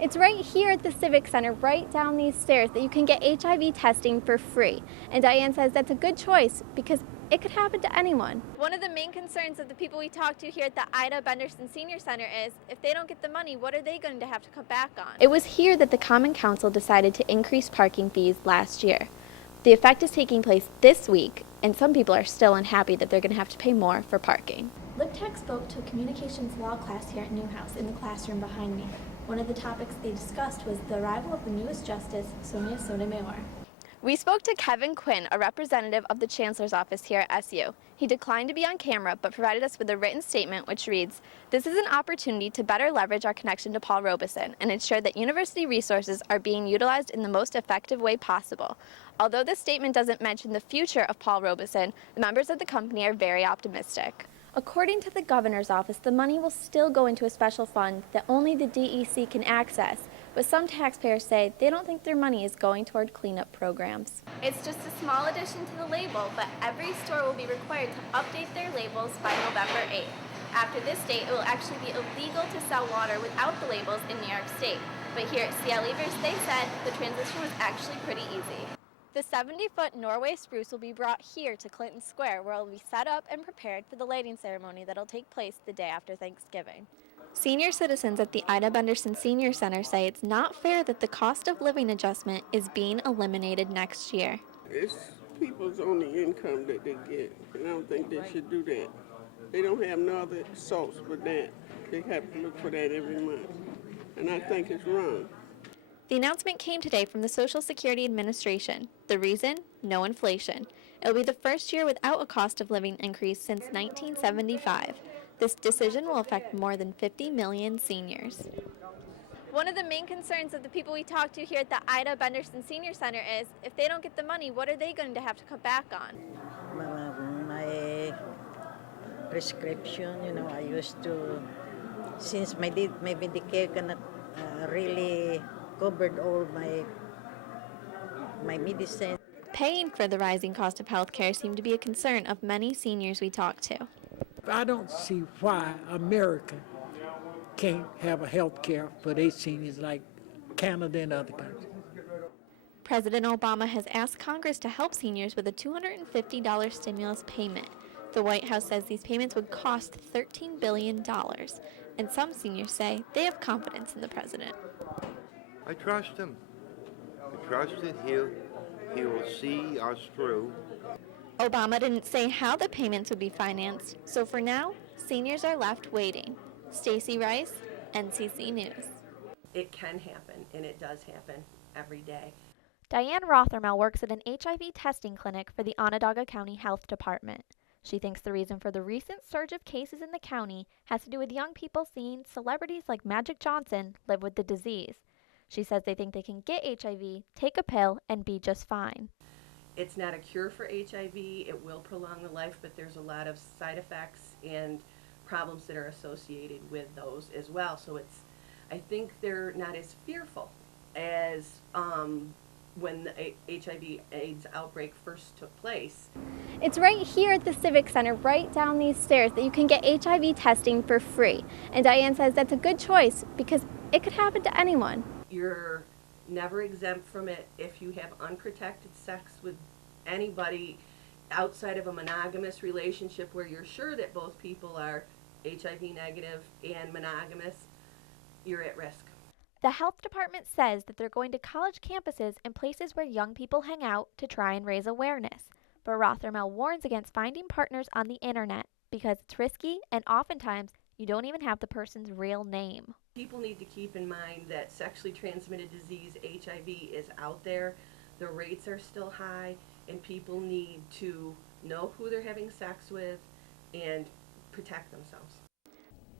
It's right here at the Civic Center, right down these stairs, that you can get HIV testing for free. And Diane says that's a good choice because it could happen to anyone. One of the main concerns of the people we talked to here at the Ida Benderson Senior Center is if they don't get the money, what are they going to have to cut back on? It was here that the Common Council decided to increase parking fees last year. The effect is taking place this week, and some people are still unhappy that they're going to have to pay more for parking. LibTech spoke to a communications law class here at Newhouse in the classroom behind me. One of the topics they discussed was the arrival of the newest justice, Sonia Sotomayor. We spoke to Kevin Quinn, a representative of the Chancellor's office here at SU. He declined to be on camera, but provided us with a written statement which reads, "This is an opportunity to better leverage our connection to Paul Robeson and ensure that university resources are being utilized in the most effective way possible. Although this statement doesn't mention the future of Paul Robeson, the members of the company are very optimistic." According to the governor's office, the money will still go into a special fund that only the DEC can access, but some taxpayers say they don't think their money is going toward cleanup programs. It's just a small addition to the label, but every store will be required to update their labels by November 8th. After this date, it will actually be illegal to sell water without the labels in New York State. But here at CL Evers, they said the transition was actually pretty easy. The 70-foot Norway spruce will be brought here to Clinton Square, where it will be set up and prepared for the lighting ceremony that will take place the day after Thanksgiving. Senior citizens at the Ida Benderson Senior Center say it's not fair that the cost of living adjustment is being eliminated next year. It's people's only income that they get, and I don't think they should do that. They don't have no other source but that. They have to look for that every month, and I think it's wrong. The announcement came today from the Social Security Administration. The reason? No inflation. It will be the first year without a cost of living increase since 1975. This decision will affect more than 50 million seniors. One of the main concerns of the people we talked to here at the Ida Benderson Senior Center is if they don't get the money, what are they going to have to cut back on? My prescription, I used to, since my Medicare cannot really covered all my medicine. Paying for the rising cost of health care seemed to be a concern of many seniors we talked to. I don't see why America can't have a health care for their seniors like Canada and other countries. President Obama has asked Congress to help seniors with a $250 stimulus payment. The White House says these payments would cost $13 billion, and some seniors say they have confidence in the president. I trust him. I trust that he will see us through. Obama didn't say how the payments would be financed, so for now, seniors are left waiting. Stacey Rice, NCC News. It can happen, and it does happen every day. Diane Rothermel works at an HIV testing clinic for the Onondaga County Health Department. She thinks the reason for the recent surge of cases in the county has to do with young people seeing celebrities like Magic Johnson live with the disease. She says they think they can get HIV, take a pill, and be just fine. It's not a cure for HIV. It will prolong the life, but there's a lot of side effects and problems that are associated with those as well. So I think they're not as fearful as when the HIV/AIDS outbreak first took place. It's right here at the Civic Center, right down these stairs, that you can get HIV testing for free. And Diane says that's a good choice because it could happen to anyone. You're never exempt from it if you have unprotected sex with anybody outside of a monogamous relationship where you're sure that both people are HIV negative and monogamous. You're at risk. The health department says that they're going to college campuses and places where young people hang out to try and raise awareness. But Rothermel warns against finding partners on the internet because it's risky and oftentimes you don't even have the person's real name. People need to keep in mind that sexually transmitted disease, HIV, is out there. The rates are still high, and people need to know who they're having sex with and protect themselves.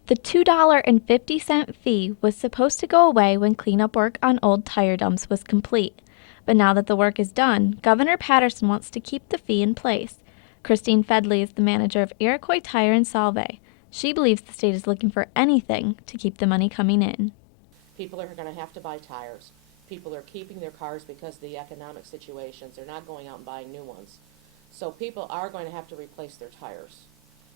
The $2.50 fee was supposed to go away when cleanup work on old tire dumps was complete. But now that the work is done, Governor Patterson wants to keep the fee in place. Christine Fedley is the manager of Iroquois Tire in Solvay. She believes the state is looking for anything to keep the money coming in. People are going to have to buy tires. People are keeping their cars because of the economic situations. They're not going out and buying new ones. So people are going to have to replace their tires.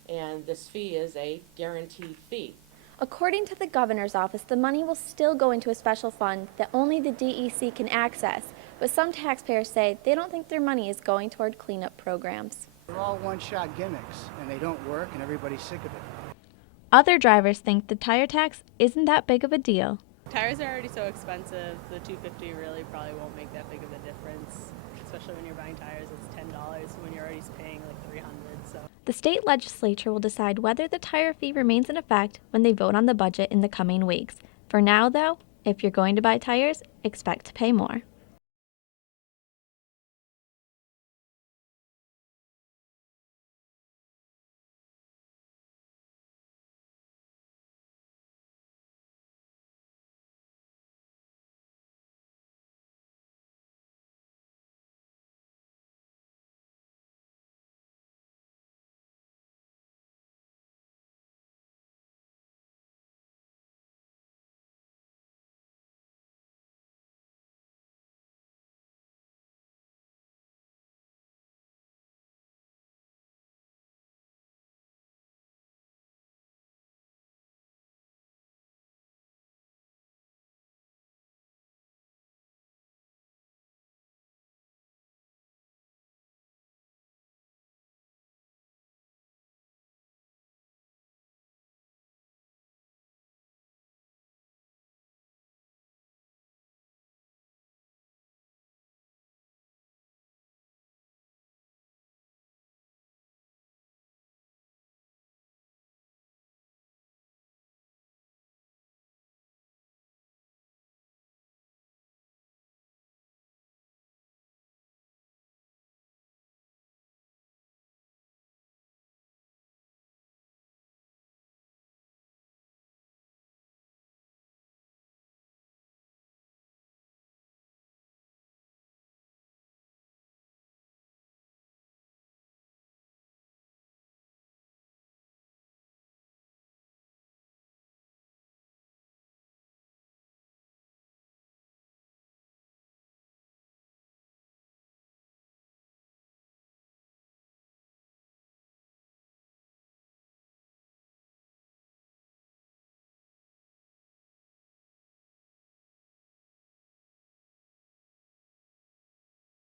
And this fee is a guaranteed fee. According to the governor's office, the money will still go into a special fund that only the DEC can access, but some taxpayers say they don't think their money is going toward cleanup programs. They're all one-shot gimmicks, and they don't work, and everybody's sick of it. Other drivers think the tire tax isn't that big of a deal. Tires are already so expensive, the $250 really probably won't make that big of a difference, especially when you're buying tires. It's $10 when you're already paying like $300. So The state legislature will decide whether the tire fee remains in effect when they vote on the budget in the coming weeks. For now, though, if you're going to buy tires, expect to pay more.